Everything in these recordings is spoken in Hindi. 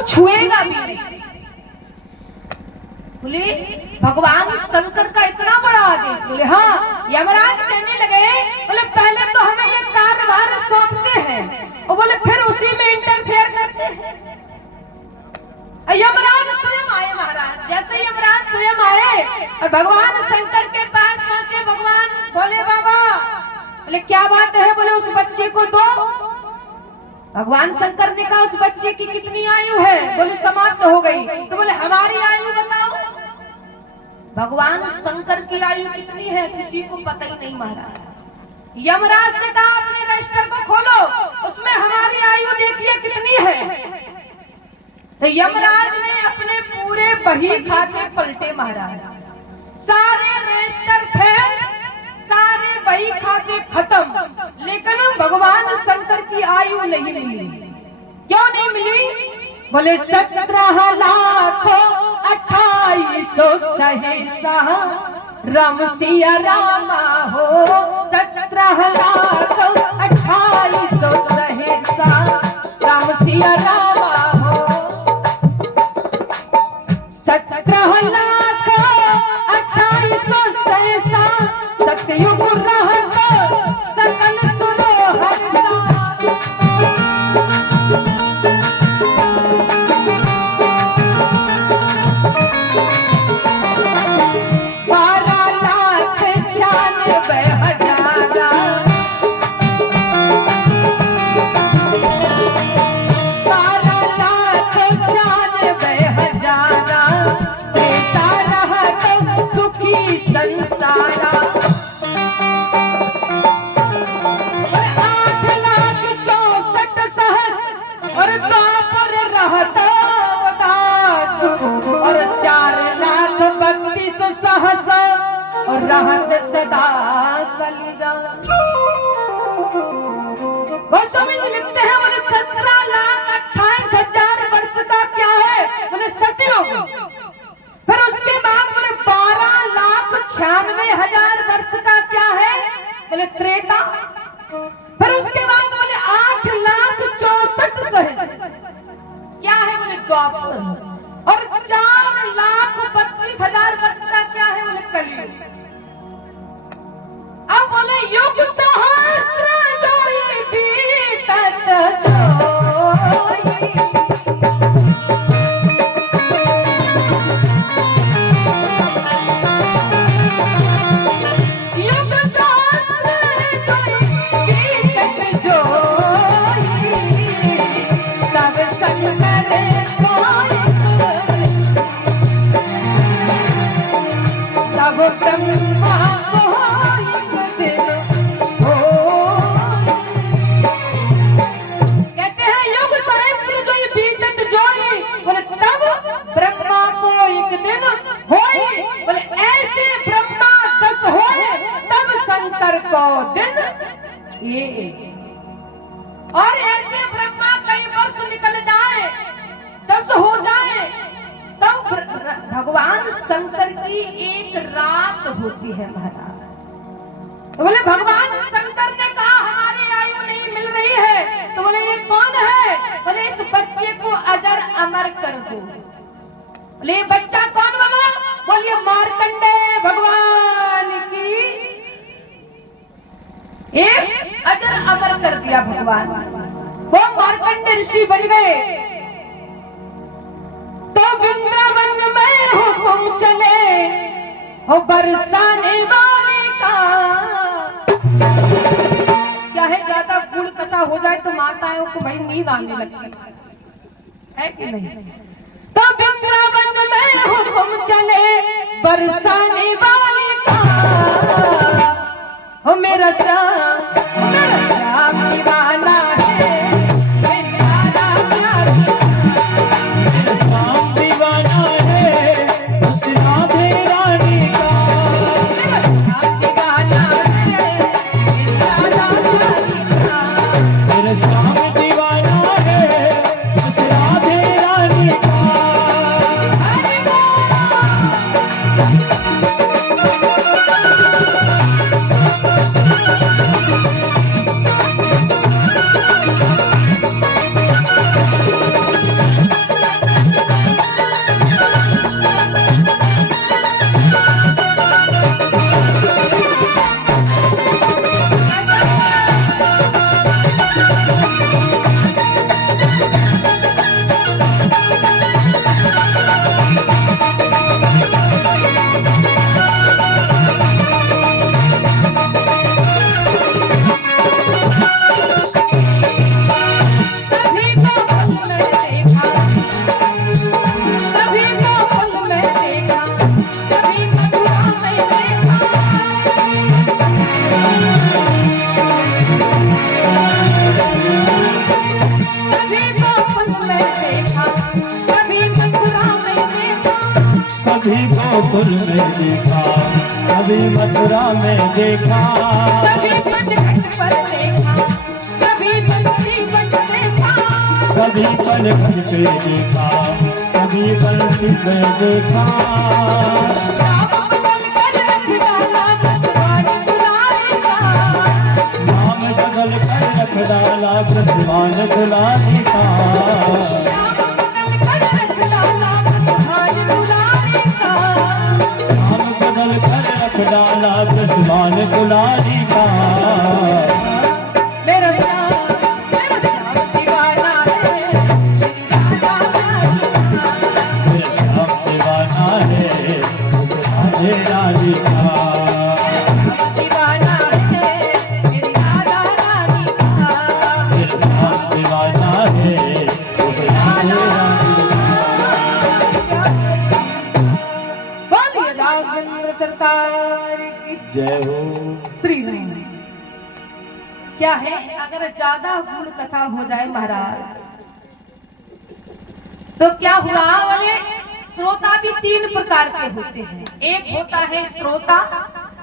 तो छुएगा भी नहीं। बोले भगवान शंकर का इतना बड़ा आदेश। बोले हाँ। यमराज कहने लगे, बोले पहले तो हमें ये कार्यभार सौंपते हैं और बोले फिर उसी में इंटरफेयर करते हैं। यमराज स्वयं आए महाराज। जैसे यमराज स्वयं आए और भगवान शंकर के पास पहुंचे, भगवान बोले बाबा, बोले क्या बात है? बोले उस बच्चे को दो। भगवान शंकर ने कहा उस बच्चे की कितनी आयु है? बोले समाप्त हो गई। तो बोले हमारी आयु बताओ। भगवान शंकर की आयु कितनी है किसी को पता ही नहीं महाराज। यमराज से कहा अपने रजिस्टर को खोलो, उसमें हमारी आयु देखिए कितनी है। तो यमराज ने अपने पूरे बही खाते पलटे महाराज, सारे रजिस्टर फेल, सारे बही खाते खत्म, लेकिन भगवान शंकर की आयु नहीं मिली। क्यों नहीं मिली? बोले 17 लाख 2800 सहसा राम सिया रामा हो। 17 लाख 2800 सहसा राम सिया रामा हो। 17 लाख 2800 सहसा सतयुग रहत सकल सुरो हर्षा। और रहत सदा कलिजा। गोस्वामी जी लिखते हैं, बोले 17,28,000 वर्ष का क्या है? बोले सतयुग। फिर उसके बाद बोले 12,96,000 वर्ष का क्या है? बोले त्रेता। फिर उसके बाद बोले 8,64,000 क्या है? बोले द्वापर। और 4,32,000 वर्ष का क्या है? बोले कलियुग। अब बोले युग सहस्त्र जोई बीतत जोई। युग सहस्त्र जोई बीतत जोई, तब संग करे कोई, तब ब्रह्मा दिन ये। और ऐसे ब्रह्मा कई वर्ष निकल जाए, 10 हो जाए, तब भगवान शंकर की एक रात होती है महाराज। तो बोले भगवान शंकर ने कहा हमारी आयु नहीं मिल रही है। तो बोले ये कौन है? बोले इस बच्चे को अजर अमर कर दो। बोले ये बच्चा कौन बोला? बोलिए मार्कंडेय भगवान की एक अजर अमर कर दिया भगवान। वो मार्कंडेय ऋषि बन गए। तो वृंदावन में हुक्म चले हो बरसाने वाले का। क्या है, ज्यादा गुड़ कथा हो जाए तो माताओं को भाई नींद आने लगती है कि नहीं? तो वृंदावन में हुक्म चले बरसाने वाले का। हो मेरा श्याम दीवाना है, मेरा श्याम दीवाना है, उस राधे रानी का। दीवाना है, मेरा रानी का। मेरा श्याम दीवाना है, उस राधे रानी का। कभी मथुरा में देखा, कभी गोकुल में देखा, कभी मथुरा में देखा, कभी पनघट पर देखा, कभी बंसी बट देखा, कभी पनघट पे देखा, कभी बंसी पे देखा। नाम बदल कर रख डाला कृष्ण दुलारे का, नाम बदल कर रख डाला कृष्ण दुलारे का, नाम बदल कर रख डाला कृष्ण दुलारे का, नाम बदल कर रख डाला कृष्ण दुलारे का। मेरा श्याम दीवाना है, मेरी राधा रानी का। मेरा श्याम दीवाना है राधे रानी का। दीवाना है मेरी राधा रानी का, मेरा श्याम दीवाना है राधे रानी का। बोलिए राघवेंद्र सरकार की जय हो। श्री राम। क्या है, अगर ज्यादा गुण कथा हो जाए महाराज तो क्या हुआ, बोले श्रोता भी तीन प्रकार के होते हैं। एक होता है श्रोता,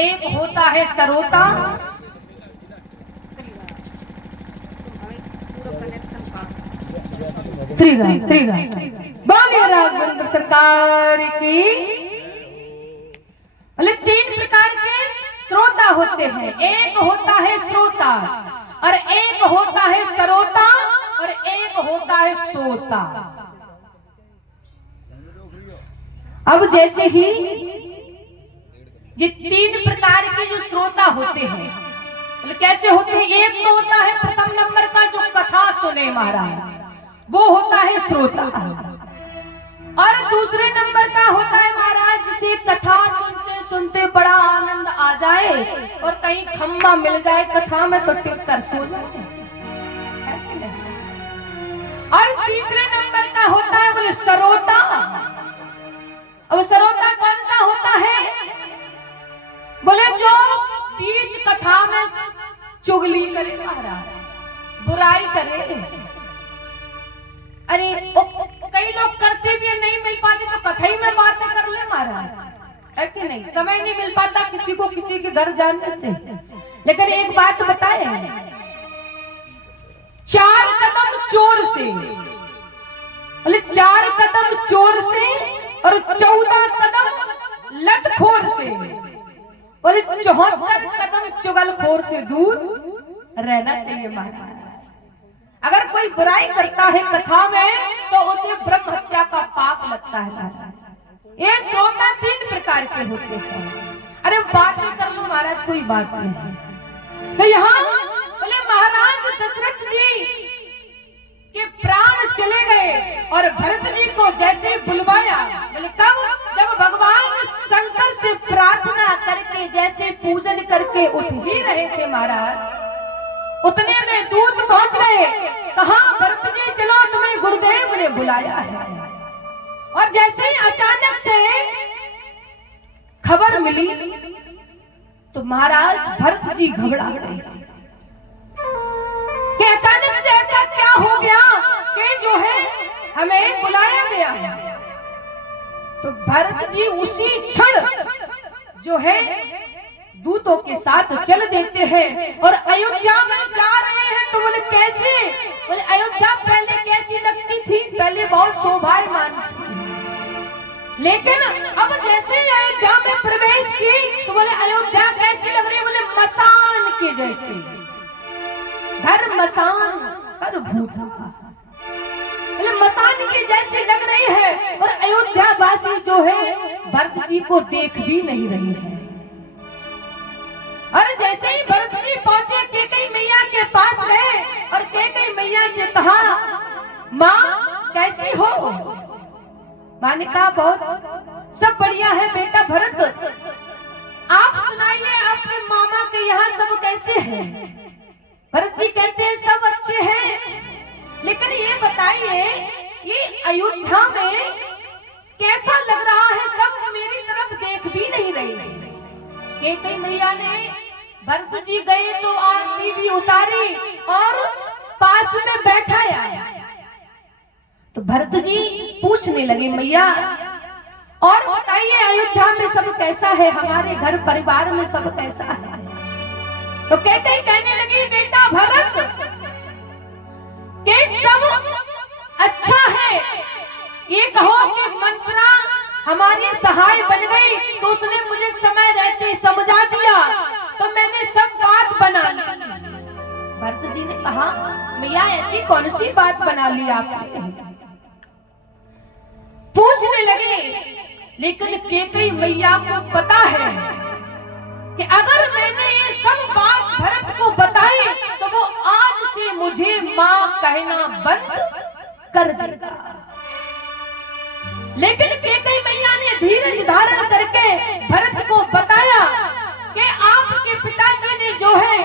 एक होता है सरोता, श्री राम श्री राम। बोलिए राघवेंद्र सरकार की। बोले तीन प्रकार के श्रोता होते हैं, एक होता है श्रोता और एक होता है सरोता और एक होता है सोता। अब जैसे ही ये तीन प्रकार के जो श्रोता होते हैं, बोले कैसे होते हैं, एक तो होता है प्रथम नंबर का जो कथा सुने महाराज, वो होता है श्रोता, और दूसरे नंबर का होता है महाराज जिसे कथा सुनते सुनते बड़ा आनंद आ जाए और कहीं खम्बा मिल जाए कथा में तो टिक कर सो जाए। और तीसरे नंबर का होता है बोले सरोता। अब सरोता कौन सा होता है, बोले जो बीच कथा में चुगली करे महाराज, बुराई करे। अरे कई लोग करते भी है, नहीं मिल पाते तो कथा ही में बातें कर ले महाराज, है कि नहीं। समय नहीं मिल पाता किसी को किसी के घर जाने से। लेकिन एक बात बताए, 4 कदम चोर से, बोले 4 कदम चोर से और 14 कदम लतखोर से, बोले 74 कदम चुगलखोर से दूर रहना चाहिए महाराज। अगर कोई बुराई करता है कथा में तो उसे ब्रह्म हत्या का पाप लगता है महाराज। ये श्रोता 3 प्रकार के होते हैं। अरे बातें कर लो महाराज, कोई बात नहीं। तो यहाँ बोले महाराज दशरथ जी के प्राण चले गए और भरत जी को जैसे बुलवाया, बोले कब, जब भगवान शंकर से प्रार्थना करके जैसे पूजन करके उठ ही रहे थे महाराज, उतने में दूत पहुंच गए, कहा भरत जी चलो तुम्हें गुरुदेव ने बुलाया है। और जैसे ही अचानक से खबर मिली तो महाराज भरत जी घबरा गए कि अचानक से ऐसा क्या हो गया कि जो है हमें बुलाया गया है। तो भरत जी उसी क्षण जो है दूतों के साथ चल देते हैं और अयोध्या में जा रहे हैं। तो बोले कैसे, बोले अयोध्या पहले कैसी लगती थी, पहले बहुत शोभायमान थी, लेकिन अब जैसे ही अयोध्या में प्रवेश की तो बोले अयोध्या कैसी लग रही है, बोले मसान के जैसे, घर मसान पर भूता, बोले मसान के जैसे लग रही है। और अयोध्या वासी जो है भरत जी को देख भी नहीं रही है। और जैसे ही भरत जी पहुंचे कैकेयी मैया के पास गए और कैकेयी मैया से कहा माँ कैसी हो। माँ ने कहा बहुत सब बढ़िया है बेटा भरत, आप सुनाइए आपके मामा के यहाँ सब कैसे हैं। भरत जी कहते हैं सब अच्छे हैं, लेकिन ये बताइए ये अयोध्या में कैसा लग रहा है, सब मेरी तरफ देख भी नहीं रही। कैकेयी मैया ने भरत जी गए तो आरती भी उतारी और पास में बैठाया। तो भरत जी पूछने लगे, मैया और बताइए अयोध्या में सब कैसा है, हमारे घर परिवार में सब कैसा है। तो कैकेयी कहने लगी, बेटा भरत के सब अच्छा है। ये कहो कि मंत्रा हमारी सहाय बन गई तो उसने मुझे समय रहते समझा दिया, तो मैंने सब बात बना ली। भरत जी ने कहा, मैया ऐसी कौन सी बात बना ली आपने? पूछने लगे, लेकिन कैकेयी मैया को पता है कि अगर मैंने ये सब बात भरत को बताई तो वो आज से मुझे मां कहना बंद कर देगा। लेकिन कैकेयी मैया ने धीरज धारण करके भरत को बताया कि आपके पिताजी ने जो है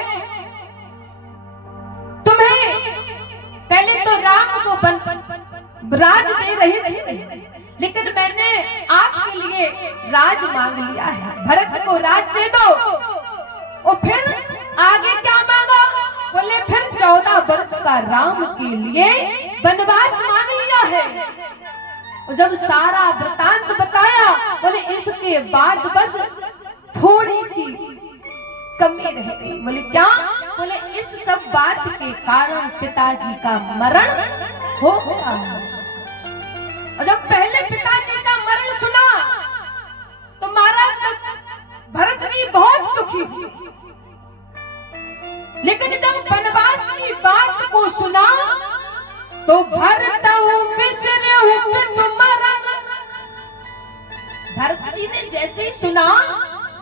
तुम्हें पहले तो राम को राज दे रही थी, लेकिन मैंने आपके लिए राज मांग लिया है, भरत को राज दे दो। और फिर आगे क्या मांगा? बोले फिर 14 वर्ष का राम के लिए वनवास मांग लिया है। और जब सारा वृतांत बताया, बोले इसके बाद बस थोड़ी सी कमी रह गई। बोले क्या? बोले इस सब बात के कारण पिताजी का मरण हो गया। और जब पहले पिताजी का मरण सुना तो महाराज भरत जी बहुत दुखी हुए, लेकिन जब वनवास की बात को सुना तो भरत जी ने जैसे ही सुना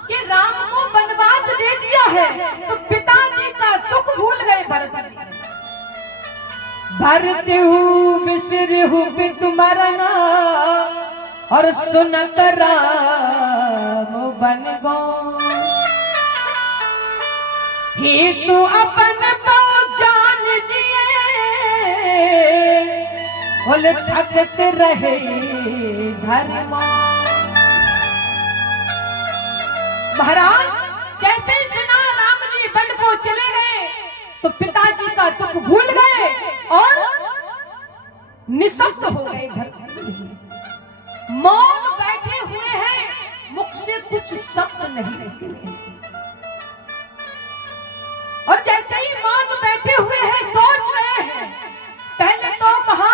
कि राम को वनवास दे दिया है तो पिताजी का दुख भूल गए भरत जी। भरत बिसरहु बिनु मरना और सुनत राम बन गो। हे तू अपन जान जिए बोल थकत रहे धर्म। महाराज जैसे ही सुना राम जी वन को चले गए तो पिताजी का दुख भूल गए और निशब्द हो गए। मौन बैठे हुए हैं, मुख से कुछ शब्द नहीं निकले। और जैसे ही मौन बैठे हुए हैं, सोच रहे हैं। पहले तो कहा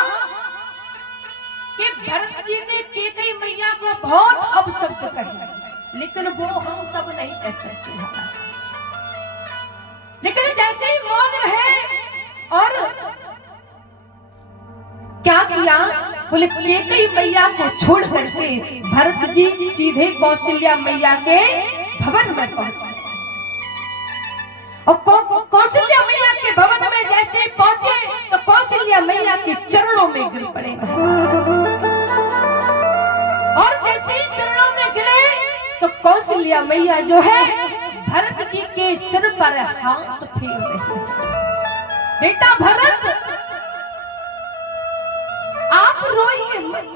कि भरत जी ने कैकेयी मैया को बहुत अपशब्द कहे, लेकिन वो हम सब नहीं कह सकते। लेकिन जैसे ही मौन रहे और क्या किया? बोले कैकेयी मैया को छोड़ करके भरत जी सीधे कौशल्या मैया के भवन में पहुंचे। और कौशल्या मैया के भवन में जैसे पहुंचे तो कौशल्या मैया के चरणों में गिर पड़े। और जैसे ही चरणों में गिरे तो कौशल्या मैया जो है भरत जी के सिर पर हाथ फेर रही। बेटा भरत आप रोइए मत,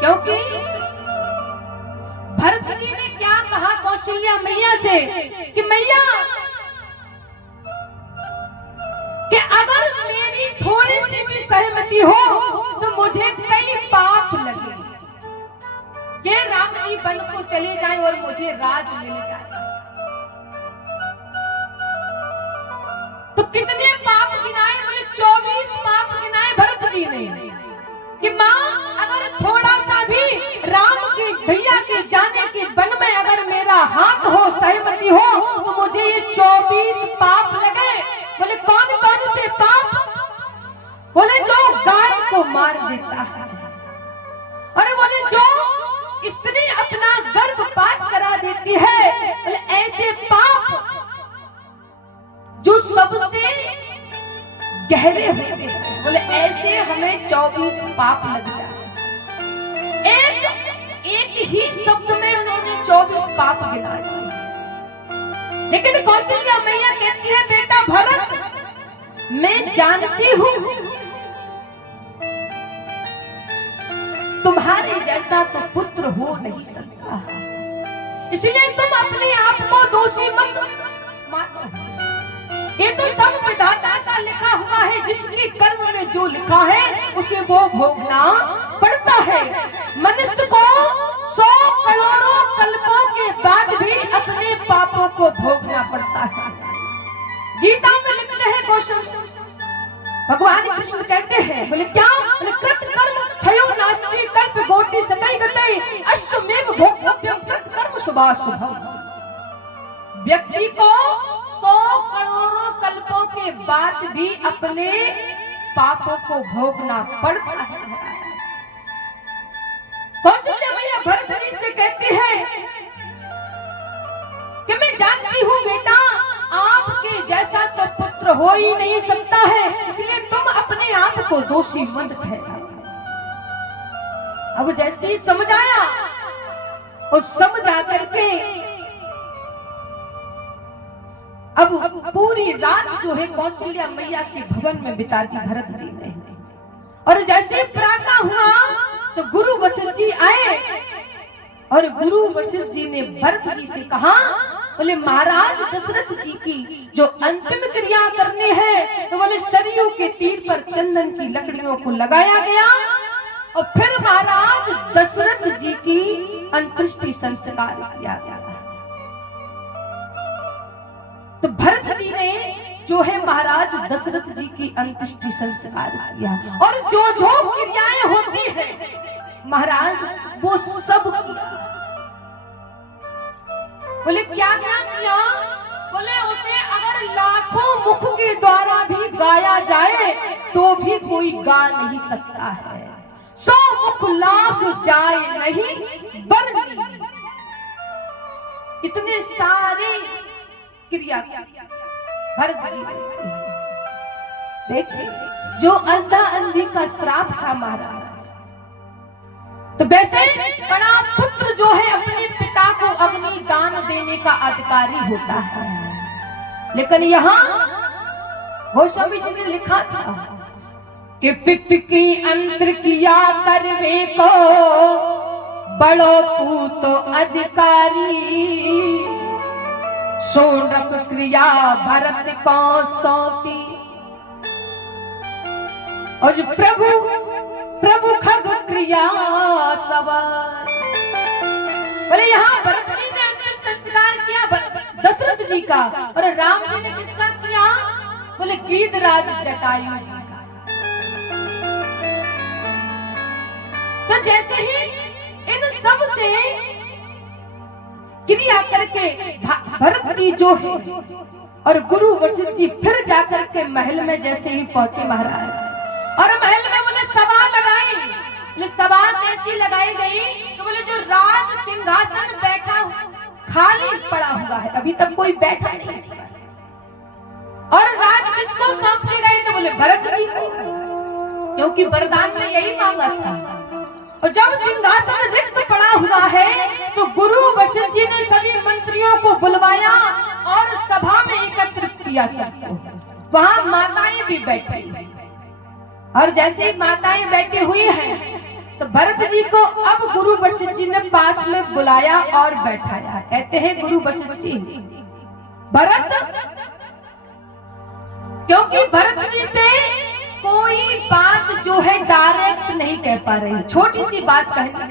क्योंकि भरत जी ने क्या कहा कौशल्या मैया से कि मैया कि अगर मेरी थोड़ी सी भी सहमति हो तो मुझे कई पाप लगे कि राम जी वन को चले जाएं और मुझे राज मिल जाए। तो कितने पाप गिनाए? बोले 24 पाप गिनाए भरत जी ने कि माँ अगर थोड़ा सा भी राम के भैया के जाने के वन में अगर मेरा हाथ हो, सहमति हो तो मुझे ये 24 पाप लगे। बोले कौन कौन से पाप? बोले जो गाय को मार देता है, अरे बोले जो स्त्री अपना गर्भपात करा देती है, बोले ऐसे पाप जो सबसे गहरे होते हैं, बोले ऐसे हमें 24 पाप लग जाए। एक ही शब्द में उन्होंने 24 पाप गिनाए। लेकिन कौशल्या मैया कहती है बेटा भरत मैं जानती हूं तुम्हारे जैसा तो पुत्र हो नहीं सकता, इसलिए तुम अपने आप को दोषी मत मानो। ये तो सब विधाता का लिखा हुआ है, जिसके कर्म में जो लिखा है उसे वो भोगना पड़ता है। मनुष्य को 100 करोड़ों कल्पों के बाद भी अपने पापों को भोगना पड़ता है। गीता में लिखते हैं कौशल, भगवान कृष्ण कहते हैं, बोले क्या, बोले कृत कर्म क्षयो नास्ति कल्प गोटी सदै गतै अश्वमेव भोक्तव्यम कृत कर्म शुभाशुभम्। व्यक्ति को 100 करोड़ों कल्पों के बाद भी अपने पापों को भोगना पड़ता है। कौशल्या मैया भरत जी से कहती है कि मैं जानती हूँ बेटा, आपके जैसा तो पुत्र हो ही नहीं सकता है, इसलिए तुम अपने आप को दोषी मत ठहराओ। अब जैसे ही समझ आया और समझ आकर के अब पूरी रात जो है कौशल्या मैया के भवन में बिता दी भरत जी ने। और जैसे ही प्रातः हुआ तो गुरु वशिष्ठ जी आए और गुरु वशिष्ठ जी ने भरत जी से कहा, बोले महाराज दशरथ जी की जो अंतिम क्रिया करनी है, तो बोले सरयू के तीर पर चंदन की लकड़ियों को लगाया गया और फिर महाराज दशरथ जी की अंत्येष्टि संस्कार किया गया। तो भरत जी ने जो है महाराज दशरथ जी की अंत्येष्टि संस्कार किया, और जो जो क्रियाएं होती है महाराज वो सब किया। बोले क्या क्या किया, बोले उसे अगर लाखों मुख के द्वारा भी गाया जाए तो भी कोई गा नहीं सकता है। 100 मुख लाख जाए नहीं बरनी, इतने सारे क्रिया भरत जी देखिए, जो अंधा अंधी का श्राप था महाराज, तो वैसे बड़ा पुत्र जो है अपने पिता को अग्नि दान देने का अधिकारी होता है, लेकिन यहाँ गोस्वामी जी ने लिखा था कि पित की अंतर किया करवे को बड़ो पूत अधिकारी, सोनक क्रिया भरत को सौंपी। और प्रभु खग क्रिया सवार। बोले यहाँ भरत जी ने अंतिम संस्कार किया दशरथ जी का, और राम जी ने किसका किया, बोले गीधराज जटायु जी का। तो जैसे ही इन सब से क्रिया करके भरत जी जो है और गुरु वशिष्ठ जी फिर जाकर के महल में जैसे ही पहुंचे महाराज, और महल में बोले सभा लगाई। बोले सभा कैसी लगाई गई, तो बोले जो राज सिंहासन बैठा खाली पड़ा हुआ है, अभी तक कोई बैठा नहीं, और राज किसको सौंपी गई, तो बोले भरत जी को, क्योंकि वरदान में यही मांगा था। और जब सिंहासन रिक्त पड़ा हुआ है तो गुरु वशिष्ठ जी ने सभी मंत्रियों को बुलवाया और सभा में एकत्रित किया सबको। वहां माताएं भी बैठी, और जैसे ही माताएं बैठी हुई हैं तो भरत जी को अब गुरु वशिष्ठ जी ने पास में बुलाया और बैठाया। कहते हैं गुरु वशिष्ठ जी, भरत, क्योंकि भरत जी से कोई बात जो है डायरेक्ट नहीं कह पा रही, छोटी सी बात कहनी